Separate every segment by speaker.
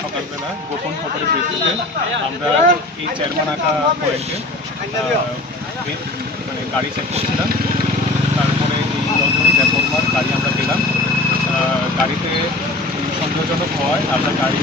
Speaker 1: সকালবেলা গোপন খবরের ভিত্তিতে আমরা এই চেয়ারমানাকা পয়েন্টে আহ, মানে গাড়ি চেক করছিলাম। তারপরে এই রজনী রেফর্মার গাড়ি আমরা পেলাম। গাড়িতে সন্দেহজনক হওয়ায় আমরা গাড়ি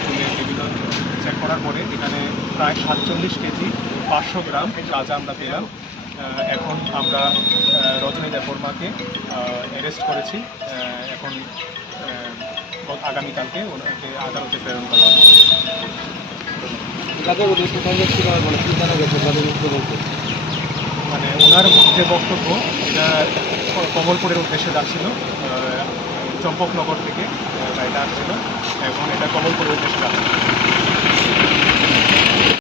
Speaker 1: মানে প্রায় সাতচল্লিশ কেজি পাঁচশো গ্রাম গাঁজা আমরা পেলাম। এখন আমরা রজনী রেফর্মাকে অ্যারেস্ট করেছি। এখন আগামীকালকে ওনাকে আদালতে প্রেরণ করা হবে। মানে ওনার যে বক্তব্য এটা কমলপুরের উদ্দেশ্যে যাচ্ছিল। চম্পকনগর থেকে গাড়িটা আসছিল। এখন এটা কমলপুরের উদ্দেশ্যে যাচ্ছে।